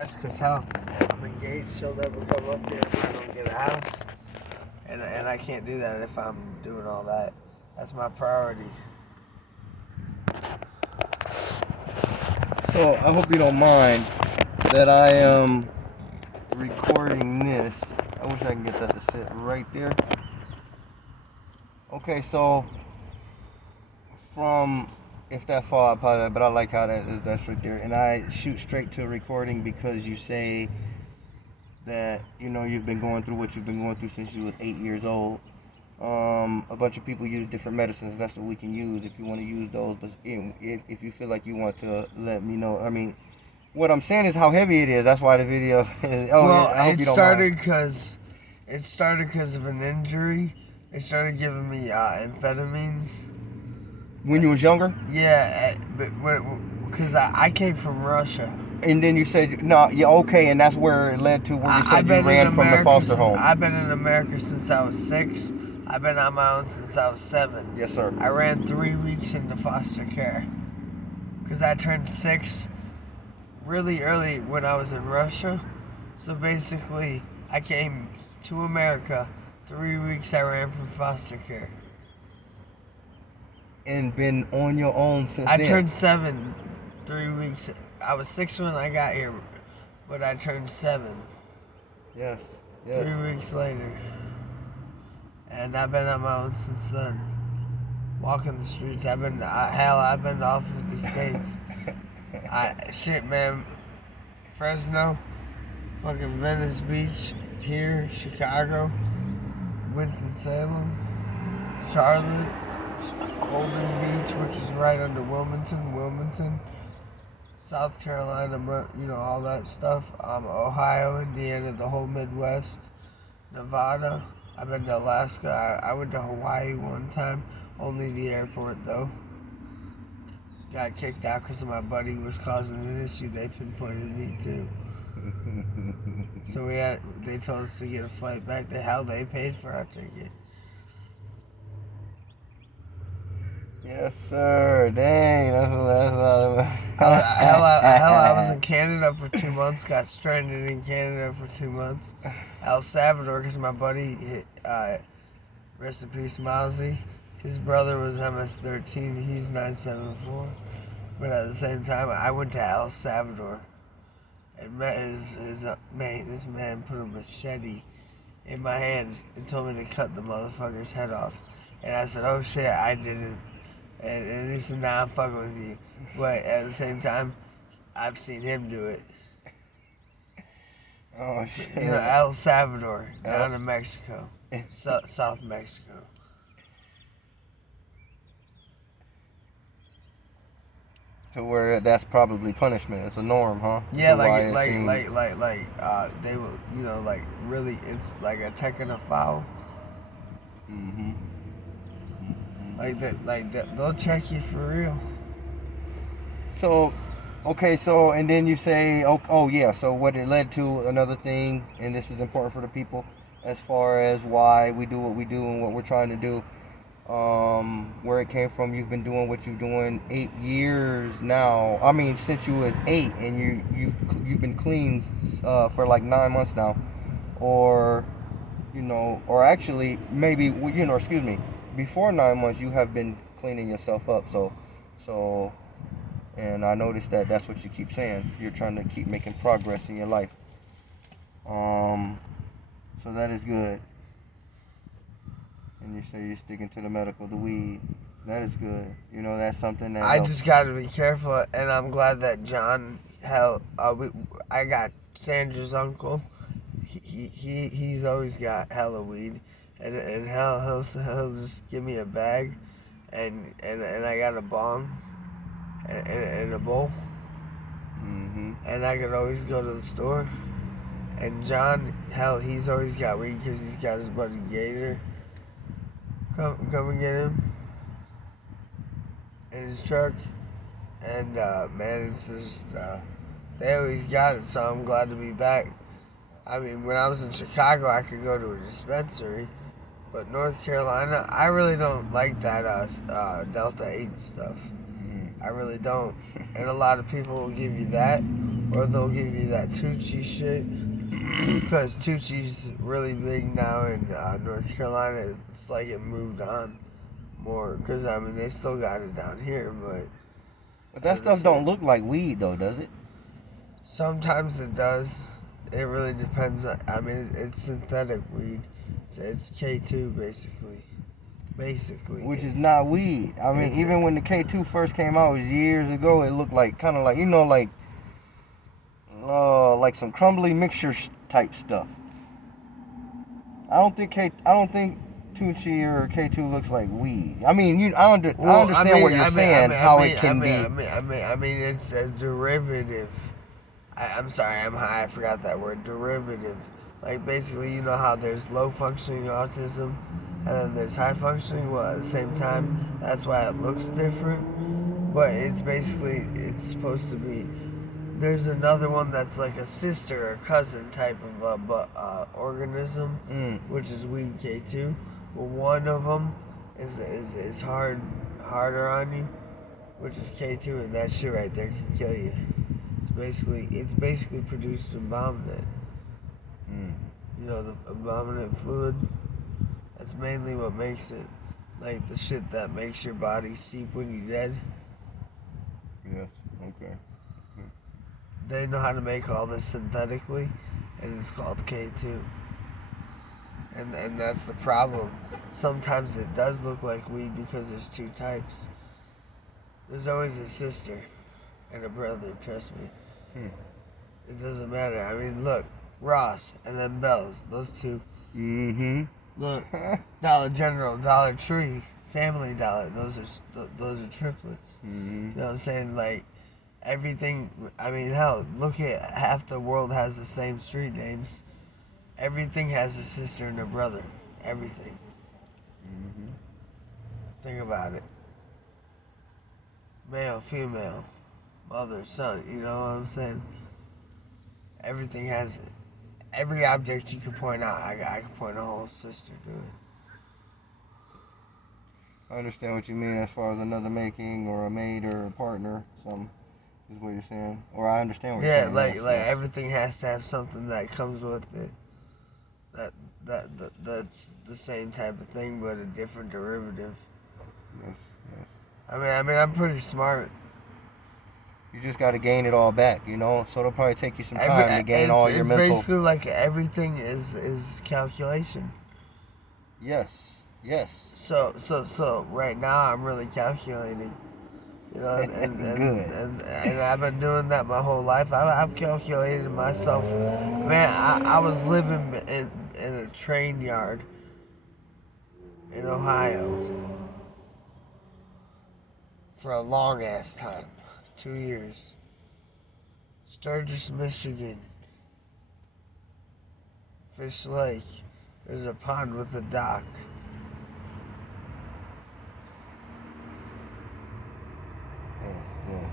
That's because how I'm engaged, she'll never come up here if I don't get a house. And I can't do that if I'm doing all that. That's my priority. So I hope you don't mind that I am recording this. I wish I can get that to sit right there. Okay, so from if that fall, I apologize, but I like how that's right there. And I shoot straight to a recording because you say that you've been going through what you've been going through since you was 8 years old. A bunch of people use different medicines. That's what we can use if you want to use those. But if you feel like you want to let me know, I mean, what I'm saying is how heavy it is. That's why the video is. Oh, well, I hope you don't mind. It started because of an injury. They started giving me amphetamines. When you was younger? Yeah, but because I came from Russia. And then you said, no, yeah, okay, and that's where it led to where you said you ran from the foster home. I've been in America since I was 6. I've been on my own since I was 7. Yes, sir. I ran 3 weeks into foster care because I turned 6 really early when I was in Russia. So basically, I came to America. 3 weeks I ran from foster care. And been on your own since I then. turned 7 3 weeks. I was 6 when I got here, but I turned 7. Yes. 3 weeks later. And I've been on my own since then. Walking the streets. I've been to all 50 states. Shit, man. Fresno, fucking Venice Beach, here, Chicago, Winston-Salem, Charlotte, Holden Beach, which is right under Wilmington, South Carolina, all that stuff. Ohio, Indiana, the whole Midwest, Nevada. I've been to Alaska. I went to Hawaii one time. Only the airport, though. Got kicked out because my buddy was causing an issue. They pinpointed me, too. So they told us to get a flight back. They paid for our ticket. Yes, sir. Dang, that's a lot of. I was in Canada for 2 months. Got stranded in Canada for 2 months. El Salvador, because my buddy, rest in peace, Mousy. His brother was MS-13. He's 974. But at the same time, I went to El Salvador and met this man put a machete in my hand and told me to cut the motherfucker's head off. And I said, oh shit, I didn't. And he said, nah, I'm fucking with you. But at the same time, I've seen him do it. Oh, shit. El Salvador, down in Mexico. South Mexico. To where that's probably punishment. It's a norm, huh? Yeah, they will, really, it's like a taking a foul. Mm-hmm. Like that, they'll check you for real. So, okay, and then you say, oh yeah, so what it led to, another thing, and this is important for the people, as far as why we do what we do and what we're trying to do, where it came from. You've been doing what you're doing 8 years now. I mean, since you was 8, and you've been clean for like 9 months now, or actually maybe, excuse me, before 9 months you have been cleaning yourself up. So, and I noticed that's what you keep saying. You're trying to keep making progress in your life. So that is good. And you say you're sticking to the medical, the weed. That is good. That's something that I just got to be careful, and I'm glad that John, I got Sandra's uncle. He's always got hella weed, and he'll just give me a bag, and I got a bong, and a bowl, and I could always go to the store. And John, he's always got weed because he's got his buddy Gator. Come and get him in his truck, and man, it's just they always got it. So I'm glad to be back. I mean, when I was in Chicago, I could go to a dispensary, but North Carolina, I really don't like that Delta 8 stuff. I really don't. And a lot of people will give you that, or they'll give you that Tucci shit. Because Tucci's really big now in North Carolina. It's like it moved on more. Because, I mean, they still got it down here, but... But that stuff don't look like weed, though, does it? Sometimes it does. It really depends. I mean, it's synthetic weed. It's K2, basically. Which is not weed. I mean, even when the K2 first came out, it was years ago, it looked like, kind of like, like some crumbly mixture type stuff. I don't think Tucci or K2 looks like weed. I mean, I understand what you're saying, how it can be. I mean, it's a derivative. I'm sorry, I'm high. I forgot that word. Derivative. Like, basically, you know how there's low functioning autism and then there's high functioning? Well, at the same time, that's why it looks different. But it's basically, it's supposed to be. There's another one that's like a sister or cousin type of organism, which is weed K2. But one of them is harder on you, which is K2, and that shit right there can kill you. It's basically produced abominant. You know, the abominant fluid. That's mainly what makes it. Like the shit that makes your body seep when you're dead. Yes. Okay. They know how to make all this synthetically, and it's called K2. And that's the problem. Sometimes it does look like weed because there's two types. There's always a sister and a brother, trust me. It doesn't matter. I mean, look, Ross and then Bell's, those two. Look, Dollar General, Dollar Tree, Family Dollar, those are triplets. You know what I'm saying? Like, everything, I mean, hell, look at half the world has the same street names. Everything has a sister and a brother. Everything. Think about it. Male, female, mother, son, you know what I'm saying? Everything has it. Every object you can point out, I can point a whole sister to it. I understand what you mean as far as another making or a maid or a partner, something is what you're saying. Or I understand what you're saying. Yeah, like everything has to have something that comes with it. That's the same type of thing, but a different derivative. Yes. I mean, I'm pretty smart. You just got to gain it all back, you know. So it'll probably take you some time to gain all your mental. It's basically like everything is calculation. Yes. So right now I'm really calculating, you know, and I've been doing that my whole life. I've calculated myself. Man, I was living in a train yard in Ohio for a long ass time, 2 years. Sturgis, Michigan, Fish Lake. There's a pond with a dock. Yes.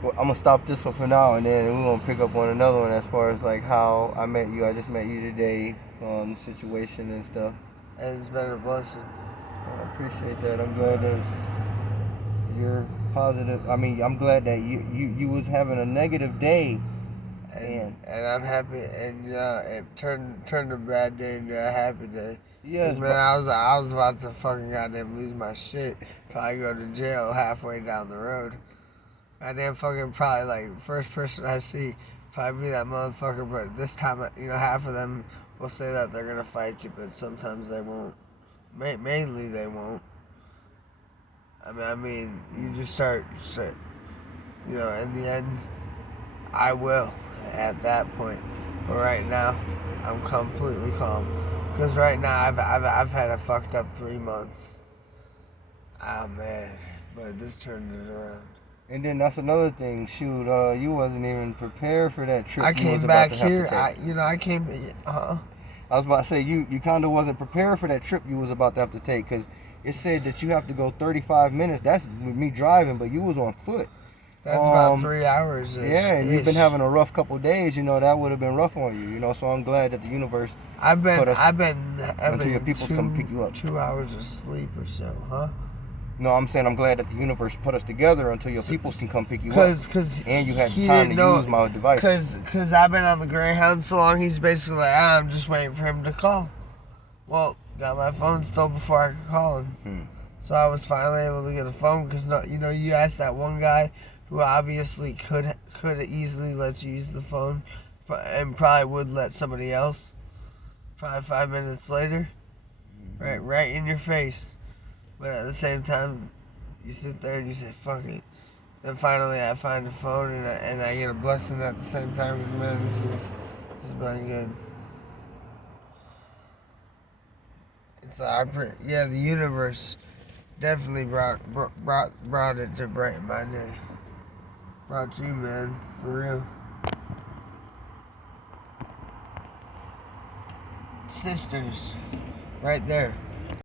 Well, I'm gonna stop this one for now, and then we're gonna pick up on another one as far as like how I met you. I just met you today, situation and stuff. And it's been a blessing. I appreciate that. I'm glad that you're positive. I mean, I'm glad that you was having a negative day. And I'm happy, and it turned a bad day into a happy day. Yes, man, I was about to fucking goddamn lose my shit. Probably go to jail halfway down the road. Goddamn fucking probably like first person I see probably be that motherfucker. But this time, you know, half of them will say that they're gonna fight you, but sometimes they won't. Mainly they won't. I mean, you just start, you know, in the end, I will at that point. But right now, I'm completely calm. Because right now, I've had a fucked up 3 months. Ah, man. But this turned it around. And then that's another thing. Shoot, you wasn't even prepared for that trip. I came back here. I came. I was about to say you kind of wasn't prepared for that trip you was about to have to take, because it said that you have to go 35 minutes. That's with me driving, but you was on foot. That's about 3 hours. Yeah, and you've been having a rough couple of days. You know, that would have been rough on you. You know, so I'm glad that the universe. I've been until your peoples come pick you up. 2 hours of sleep or so, huh? No, I'm saying I'm glad that the universe put us together until your people can come pick you up. Cause And you had he time to didn't know, use my device. Cause I've been on the Greyhound so long. He's basically like, I'm just waiting for him to call. Well, got my phone stole before I could call him. So I was finally able to get a phone because you asked that one guy who obviously could easily let you use the phone, and probably would let somebody else. Probably 5 minutes later, right in your face. But at the same time, you sit there and you say, fuck it. Then finally I find a phone and I get a blessing at the same time because, man, this has been good. The universe definitely brought it to brighten my day. Brought you, man, for real. Sisters, right there.